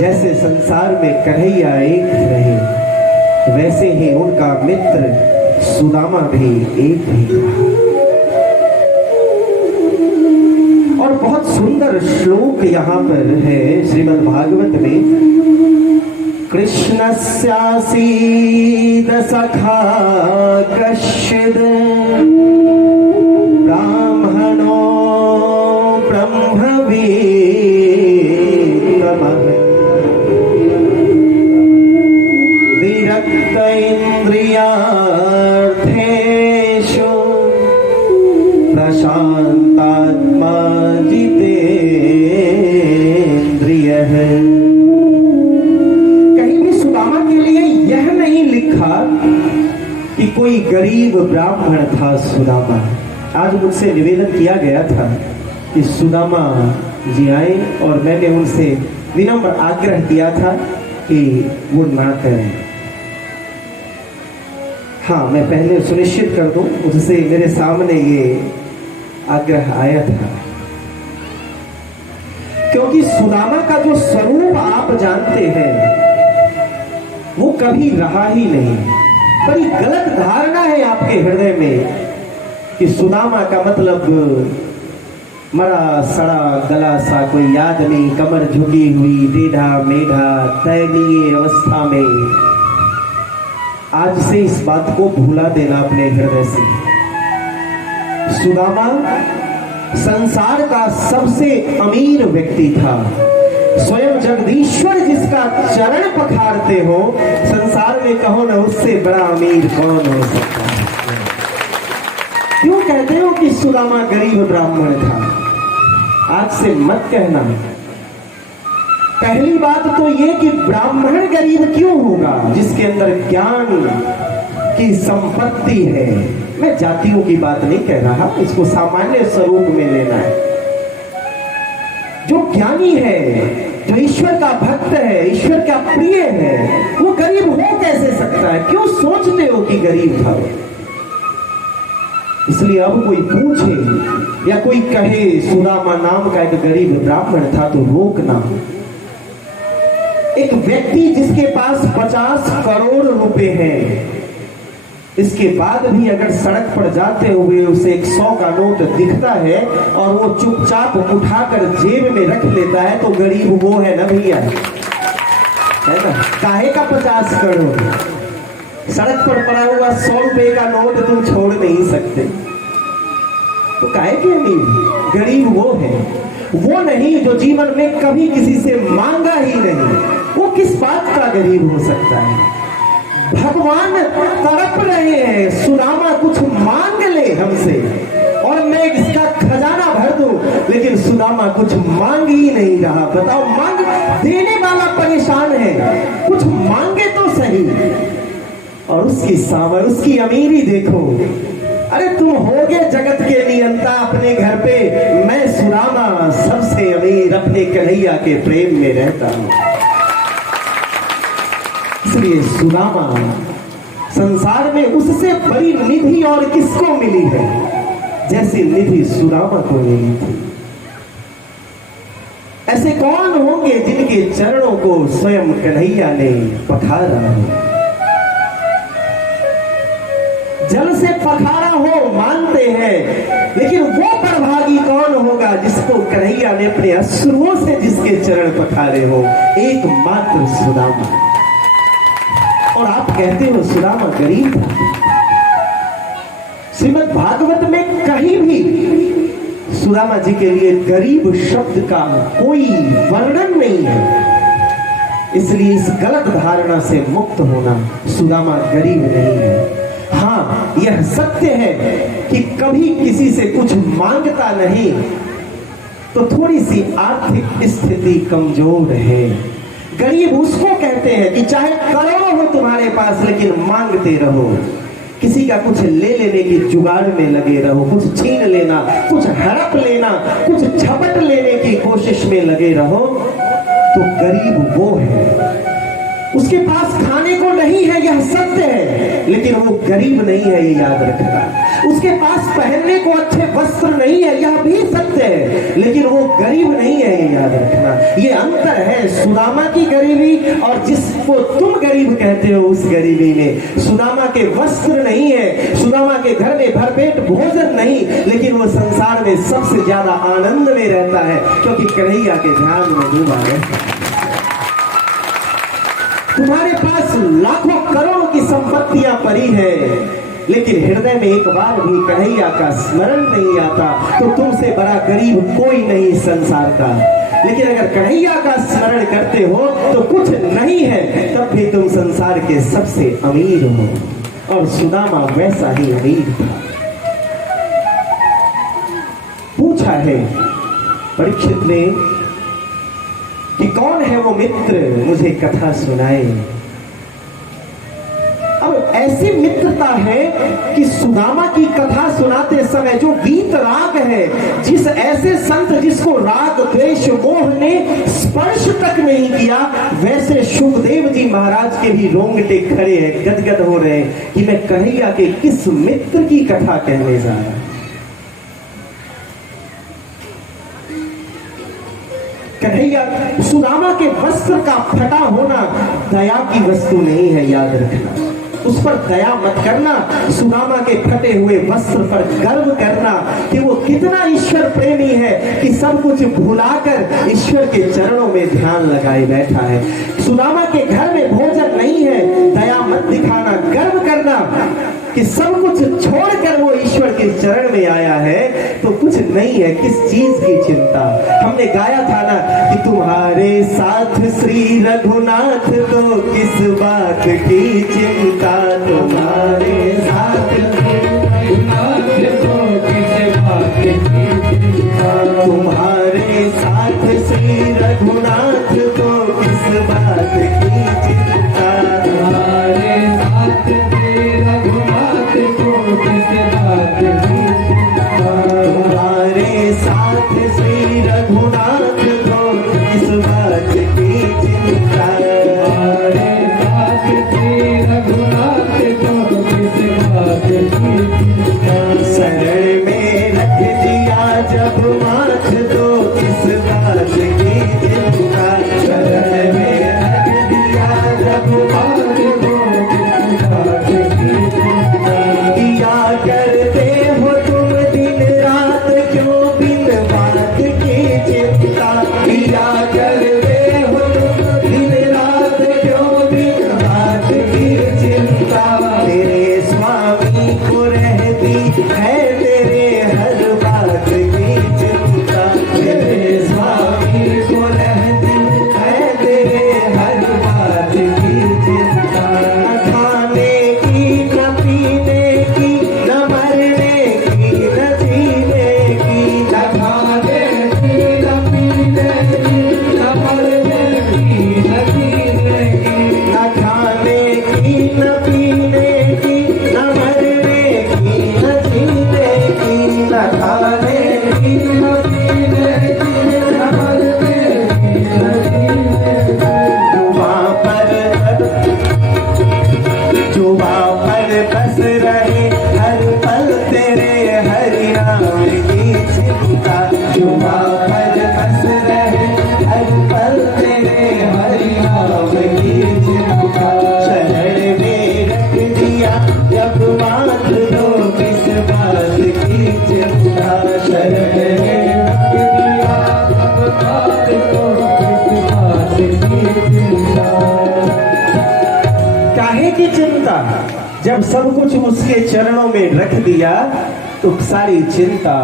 जैसे संसार में कन्हैया एक रहे, वैसे ही उनका मित्र सुदामा भी एक ही रहा। और बहुत सुंदर श्लोक यहाँ पर है श्रीमद् भागवत में। कृष्णस्यासीद सखा कश्चिद् ब्राह्मणो ब्रह्मवीरमः विरक्त इंद्रियार्थेषु प्रशांतात्मा जितेन्द्रियः। कहीं भी सुदामा के लिए यह नहीं लिखा कि कोई गरीब ब्राह्मण था सुदामा। आज मुझसे निवेदन किया गया था कि सुदामा जी आए और मैंने उनसे विनम्र आग्रह किया था कि वो ना करें। हाँ, मैं पहले सुनिश्चित कर दूं, मुझसे मेरे सामने ये आग्रह आया था, क्योंकि सुदामा का जो स्वरूप आप जानते हैं वो कभी रहा ही नहीं। बड़ी गलत धारणा है आपके हृदय में कि सुदामा का मतलब मरा सड़ा गला सा कोई आदमी, कमर झुकी हुई, टेढ़ा मेढ़ा, दयनीय अवस्था में। आज से इस बात को भूला देना अपने हृदय से। सुदामा संसार का सबसे अमीर व्यक्ति था। स्वयं जगदीश्वर जिसका चरण पखारते हो, संसार में कहो ना उससे बड़ा अमीर कौन हो सकता है। क्यों कहते हो कि सुदामा गरीब ब्राह्मण था? आज से मत कहना। पहली बात तो ये कि ब्राह्मण गरीब क्यों होगा जिसके अंदर ज्ञान की संपत्ति है। मैं जातियों की बात नहीं कह रहा, इसको सामान्य स्वरूप में लेना है। जो ज्ञानी है, जो ईश्वर का भक्त है, ईश्वर का प्रिय है, वो गरीब हो कैसे सकता है? क्यों सोचते हो कि गरीब था? इसलिए अब कोई पूछे या कोई कहे सुदामा नाम का एक गरीब ब्राह्मण था तो रोकना। एक व्यक्ति जिसके पास 50 करोड़ रुपए हैं, इसके बाद भी अगर सड़क पर जाते हुए उसे 100 का नोट दिखता है और वो चुपचाप उठाकर जेब में रख लेता है तो गरीब वो है ना भैया, है ना? काहे का 50 करोड़? सड़क पर पड़ा हुआ 100 रुपए का नोट तुम छोड़ नहीं सकते, तो काहे के नहीं? गरीब वो है, वो नहीं जो जीवन में कभी किसी से मांगा ही नहीं। वो किस बात का गरीब हो सकता है? भगवान तड़प रहे हैं, सुदामा कुछ मांग ले हमसे और मैं इसका खजाना भर दूं, लेकिन सुदामा कुछ मांग ही नहीं रहा। बताओ, मांग देने वाला परेशान है, कुछ मांगे तो सही। और उसकी सावर, उसकी अमीरी देखो। अरे तुम होगे जगत के नियंता अपने घर पे, मैं सुदामा सबसे अमीर अपने कन्हैया के प्रेम में रहता हूं। इसलिए सुदामा संसार में उससे बड़ी निधि और किसको मिली है जैसी निधि सुदामा को मिली थी। ऐसे कौन होंगे जिनके चरणों को स्वयं कन्हैया ने पखारा हो? जल से पखारा हो मानते हैं, लेकिन वो बड़भागी कौन होगा जिसको कन्हैया ने अपने अश्रुओं से जिसके चरण पखारे हो? एकमात्र सुदामा। और आप कहते हो सुदामा गरीब था। श्रीमद् भागवत में कहीं भी सुदामा जी के लिए गरीब शब्द का कोई वर्णन नहीं है। इसलिए इस गलत धारणा से मुक्त होना, सुदामा गरीब नहीं है। हाँ, यह सत्य है कि कभी किसी से कुछ मांगता नहीं, तो थोड़ी सी आर्थिक स्थिति कमजोर है। गरीब उसको कहते हैं कि चाहे करोड़ों हो तुम्हारे पास, लेकिन मांगते रहो। किसी का कुछ ले लेने की जुगाड़ में लगे रहो, कुछ छीन लेना, कुछ हड़प लेना, कुछ झपट लेने की कोशिश में लगे रहो, तो गरीब वो है। उसके पास खाने को नहीं है, यह सत्य है, लेकिन वो गरीब नहीं है, ये याद रखना। उसके पास पहनने को अच्छे वस्त्र नहीं है, यह भी सत्य है, लेकिन वो गरीब नहीं है, ये याद रखना। ये अंतर है सुदामा की गरीबी और जिसको तुम गरीब कहते हो उस गरीबी में। सुदामा के वस्त्र नहीं है, सुदामा के घर में भरपेट भोजन नहीं, लेकिन वो संसार में सबसे ज्यादा आनंद में रहता है, क्योंकि कन्हैया के ध्यान में डूबा है। तुम्हारे पास लाखों करोड़ों की संपत्तियां पड़ी है, लेकिन हृदय में एक बार भी कन्हैया का स्मरण नहीं आता, तो तुमसे बड़ा गरीब कोई नहीं संसार का। लेकिन अगर कन्हैया का स्मरण करते हो तो कुछ नहीं है, तब भी तुम संसार के सबसे अमीर हो। और सुदामा वैसा ही अमीर था। पूछा है परीक्षित ने कि कौन है वो मित्र, मुझे कथा सुनाए। अब ऐसी मित्रता है कि सुदामा की कथा सुनाते समय जो वीतराग है, जिस ऐसे संत जिसको राग द्वेष मोह ने स्पर्श तक नहीं किया, वैसे शुभदेव जी महाराज के भी रोंगटे खड़े हैं, गदगद हो रहे हैं कि मैं कन्हैया के किस मित्र की कथा कहने जा रहा हूं। कन्हैया सुदामा के वस्त्र का फटा होना दया की वस्तु नहीं है, याद रखना। उस पर दया मत करना। सुदामा के फटे हुए वस्त्र पर गर्व करना कि वो कितना ईश्वर प्रेमी है कि सब कुछ भुलाकर ईश्वर के चरणों में ध्यान लगाए बैठा है। सुदामा के घर में भोजन नहीं है, दया मत दिखाना। गर्व करना कि सब कुछ छोड़कर वो ईश्वर के चरण में आया है, तो कुछ नहीं है, किस चीज की चिंता। हमने गाया था ना कि तुम्हारे साथ श्री रघुनाथ, तो किस बात की चिंता। तुम्हारे साथ रघुनाथ, तो किस बात की चिंता। तुम्हारे साथ श्री रघुनाथ, तो किस बात की चिंता। तुम्हारे साथ श्री रघुनाथ, तो किस बात की चिंता। तुम्हारे साथ श्री रघुनाथ, तो किस बात की चिंता। तुम्हारे साथ श्री रघुनाथ, तो किस बात की चिंता। शरण में रख दिया जब माथ, तो किस बात की चिंता। शरण में रख दिया जब माथ, तो किस बात की चिंता। किया करते हो तुम दिन रात, क्यों बिन बात की चिंता। किया करते हो तुम दिन रात, क्यों बिन बात की चिंता। तेरे स्वामी को रहती है तेरे हर बात की चिंता। तेरे स्वामी को रहती है तेरे हर बात की चिंता। न खाने की न पीने की, न मरने की न जीने की। न खाने की न पीने की, न मरने की न जीने की। न खाने की न पीने की, न मरने की न जीने की। न खाने की न पीने की, न मरने की न जीने की। जुबां पर बस रहे हर पल तेरे हरि नाम की चिंता। जुबां पर बस रहे हर पल तेरे हरि नाम की चिंता। शरण में रख दिया जब माथ, तो किस बात की चिंता। शरण में रख दिया जब माथ, तो किस बात की चिंता। काहे की चिंता? जब सब कुछ उसके चरणों में रख दिया तो सारी चिंता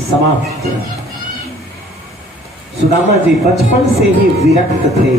समाप्त। सुदामा जी बचपन से ही विरक्त थे।